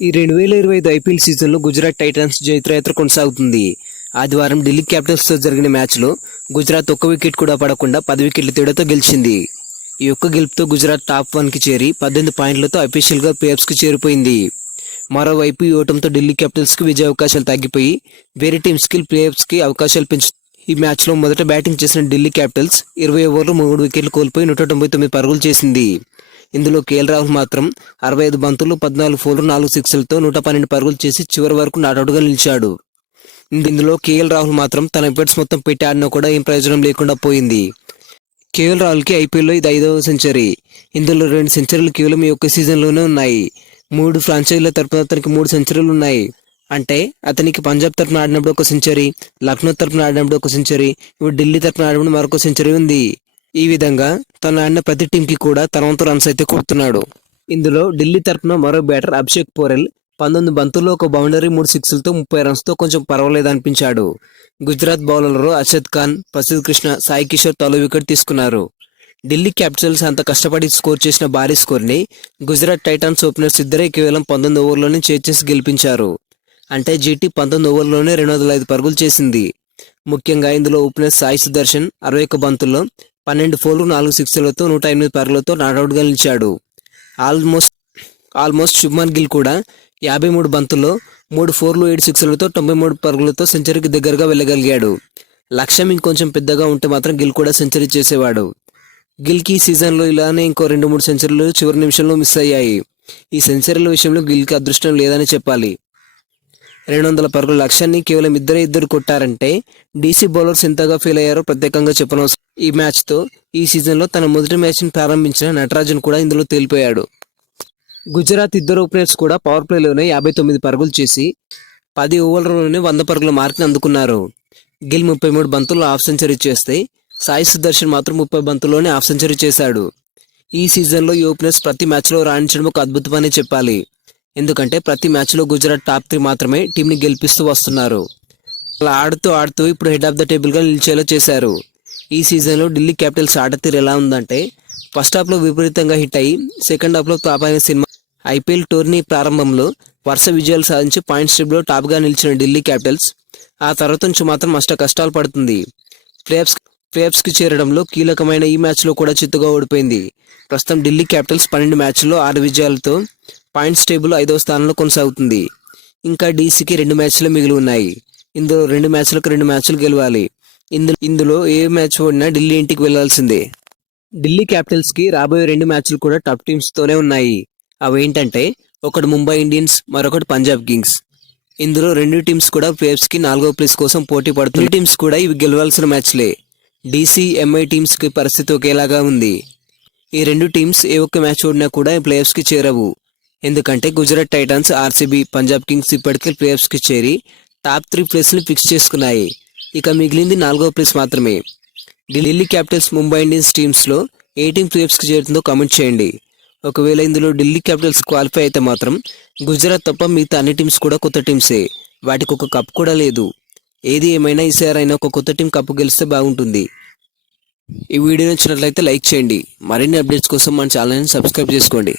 ఈ రెండు వేల ఇరవై ఐదు ఐపీఎల్ సీజన్లో గుజరాత్ టైటన్స్ జైత్రయాత్ర కొనసాగుతుంది. ఆదివారం ఢిల్లీ క్యాపిటల్స్తో జరిగిన మ్యాచ్లో గుజరాత్ ఒక్క వికెట్ కూడా పడకుండా పది వికెట్ల తేడాతో గెలిచింది. ఈ ఒక్క గెలుపుతో గుజరాత్ టాప్ వన్కి చేరి పద్దెనిమిది పాయింట్లతో అఫీషియల్గా ప్లేఆఫ్స్కి చేరిపోయింది. మరోవైపు ఈ ఓటంతో ఢిల్లీ క్యాపిటల్స్కి విజయ అవకాశాలు తగ్గిపోయి వేరే టీమ్స్కి ప్లేఆఫ్స్కి అవకాశాలు పెంచు ఈ మ్యాచ్లో మొదట బ్యాటింగ్ చేసిన ఢిల్లీ క్యాపిటల్స్ ఇరవై ఓవర్లు మూడు వికెట్లు కోల్పోయి నూట తొంభై తొమ్మిది పరుగులు చేసింది. ఇందులో కేఎల్ రాహుల్ మాత్రం అరవై ఐదు బంతులు పద్నాలుగు ఫోర్లు నాలుగు సిక్స్లతో నూట పన్నెండు పరుగులు చేసి చివరి వరకు నాటౌట్గా నిలిచాడు. ఇందులో కేఎల్ రాహుల్ మాత్రం తన వికెట్స్ మొత్తం పెట్టి ఆడినా కూడా ఏం ప్రయోజనం లేకుండా పోయింది. కేఎల్ రాహుల్కి ఐపీఎల్లో ఇది ఐదవ సెంచరీ. ఇందులో రెండు సెంచరీలు కేవలం ఈ ఒక్క సీజన్లోనే ఉన్నాయి. మూడు ఫ్రాంచైజీల తరపున అతనికి మూడు సెంచరీలు ఉన్నాయి. అంటే అతనికి పంజాబ్ తరపున ఆడినప్పుడు ఒక సెంచరీ లక్నో తరపున ఆడినప్పుడు ఒక సెంచరీ ఇప్పుడు ఢిల్లీ తరపున ఆడినప్పుడు మరొక సెంచరీ ఉంది. ఈ విధంగా తను ఆడిన ప్రతి టీంకి కూడా తన వంతు రన్స్ అయితే కొడుతున్నాడు. ఇందులో ఢిల్లీ తరపున మరో బ్యాటర్ అభిషేక్ పోరెల్ పంతొమ్మిది బంతుల్లో ఒక బౌండరీ మూడు సిక్స్లతో ముప్పై రన్స్తో కొంచెం పర్వాలేదు అనిపించాడు గుజరాత్ బౌలర్లు అర్షద్ ఖాన్ ప్రసిద్ కృష్ణ సాయి కిషోర్ తొలి వికెట్ తీసుకున్నారు. ఢిల్లీ క్యాపిటల్స్ అంత కష్టపడి స్కోర్ చేసిన భారీ స్కోర్ని గుజరాత్ టైటాన్స్ ఓపెనర్స్ ఇద్దరే కేవలం పంతొమ్మిది ఓవర్లోనే చేర్చేసి గెలిపించారు. అంటే జీటీ పంతొమ్మిది ఓవర్లోనే రెండు వందల ఐదు పరుగులు చేసింది. ముఖ్యంగా ఇందులో ఓపెనర్ సాయి సుదర్శన్ అరవై ఒక్క బంతుల్లో పన్నెండు ఫోర్లు నాలుగు సిక్స్లతో నూట ఎనిమిది పరుగులతో నాట్అవుట్గా నిలిచాడు ఆల్మోస్ట్ ఆల్మోస్ట్ శుభ్మన్ గిల్ కూడా యాభై మూడు బంతుల్లో మూడు ఫోర్లు ఏడు సిక్స్లతో తొంభై మూడు పరుగులతో సెంచరీకి దగ్గరగా వెళ్ళగలిగాడు. లక్ష్యం ఇంకొంచెం పెద్దగా ఉంటే మాత్రం గిల్ కూడా సెంచరీ చేసేవాడు. గిల్కి ఈ సీజన్లో ఇలానే ఇంకో రెండు మూడు సెంచరీలు చివరి నిమిషంలో మిస్ అయ్యాయి. ఈ సెంచరీల విషయంలో గిల్కి అదృష్టం లేదని చెప్పాలి. రెండు వందల పరుగుల లక్ష్యాన్ని కేవలం ఇద్దరే ఇద్దరు కొట్టారంటే డీసీ బౌలర్స్ ఎంతగా ఫీల్ అయ్యారో ప్రత్యేకంగా చెప్పనవసరం ఈ మ్యాచ్తో ఈ సీజన్లో తన మొదటి మ్యాచ్ని ప్రారంభించిన నటరాజన్ కూడా ఇందులో తేలిపోయాడు. గుజరాత్ ఇద్దరు ఓపెనర్స్ కూడా పవర్ ప్లేలోనే యాభై తొమ్మిది పరుగులు చేసి పది ఓవర్లలోనే వంద పరుగుల మార్క్ని అందుకున్నారు. గిల్ ముప్పై మూడు బంతుల్లో హాఫ్ సెంచరీ చేస్తే సాయి సుదర్శన్ మాత్రం ముప్పై బంతుల్లోనే హాఫ్ సెంచరీ చేశాడు. ఈ సీజన్లో ఈ ఓపెనర్స్ ప్రతి మ్యాచ్లో రాణించడం ఒక అద్భుతమనే చెప్పాలి. ఎందుకంటే ప్రతి మ్యాచ్లో గుజరాత్ టాప్ త్రీ మాత్రమే టీంని గెలిపిస్తూ వస్తున్నారు. అలా ఆడుతూ ఆడుతూ ఇప్పుడు హెడ్ ఆఫ్ ద టేబుల్గా నిలిచేలా చేశారు. ఈ సీజన్లో ఢిల్లీ క్యాపిటల్స్ ఆట తీరు ఎలా ఉందంటే ఫస్ట్ హాఫ్లో విపరీతంగా హిట్ అయ్యి సెకండ్ హాఫ్లో టాప్ అయిన సినిమా ఐపీఎల్ టోర్నీ ప్రారంభంలో వరుస విజయాలు సాధించి పాయింట్స్ టేబుల్లో టాప్గా నిలిచిన ఢిల్లీ క్యాపిటల్స్ ఆ తర్వాత నుంచి మాత్రం అష్ట కష్టాలు పడుతుంది. ప్లేఆఫ్స్ ప్లేఆఫ్స్కి చేరడంలో కీలకమైన ఈ మ్యాచ్లో కూడా చిత్తుగా ఓడిపోయింది. ప్రస్తుతం ఢిల్లీ క్యాపిటల్స్ పన్నెండు మ్యాచ్ల్లో ఆరు విజయాలతో పాయింట్స్ టేబుల్ ఐదవ స్థానంలో కొనసాగుతుంది. ఇంకా డీసీకి రెండు మ్యాచ్లు మిగిలి ఉన్నాయి. ఇందులో రెండు మ్యాచ్లకు రెండు మ్యాచ్లు గెలవాలి. ఇందులో ఇందులో ఏ మ్యాచ్ ఓడినా ఢిల్లీ ఇంటికి వెళ్ళాల్సిందే. ఢిల్లీ క్యాపిటల్స్కి రాబోయే రెండు మ్యాచ్లు కూడా టాప్ టీమ్స్తోనే ఉన్నాయి. అవి ఏంటంటే ఒకటి ముంబై ఇండియన్స్ మరొకటి పంజాబ్ కింగ్స్. ఇందులో రెండు టీమ్స్ కూడా ప్లేయర్స్కి నాలుగో ప్లేస్ కోసం పోటీ పడుతున్న టీమ్స్ కూడా ఇవి గెలవాల్సిన మ్యాచ్లే. డీసీ ఎంఐ టీమ్స్కి పరిస్థితి ఒకేలాగా ఉంది. ఈ రెండు టీమ్స్ ఏ ఒక్క మ్యాచ్ ఓడినా కూడా ప్లేయర్స్కి చేరవు. ఎందుకంటే Gujarat Titans RCB Punjab Kings ఇప్పటికే ప్లేయర్స్కి చేరి టాప్ త్రీ ప్లేస్ని ఫిక్స్ చేసుకున్నాయి. ఇక మిగిలింది నాలుగో ప్లేస్ మాత్రమే. ఢిల్లీ క్యాపిటల్స్ ముంబై ఇండియన్స్ టీమ్స్లో ఏ టీం ప్లేయర్స్కి చేరుతుందో కామెంట్ చేయండి. ఒకవేళ ఇందులో ఢిల్లీ క్యాపిటల్స్ క్వాలిఫై అయితే మాత్రం గుజరాత్ తప్ప మిగతా అన్ని టీమ్స్ కూడా కొత్త టీమ్సే. వాటికి ఒక కప్ కూడా లేదు. ఏది ఏమైనా ఈసారి అయినా ఒక కొత్త టీం కప్పు గెలిస్తే బాగుంటుంది. ఈ వీడియో నచ్చినట్లయితే లైక్ చేయండి. మరిన్ని అప్డేట్స్ కోసం మన ఛానల్ని సబ్స్క్రైబ్ చేసుకోండి.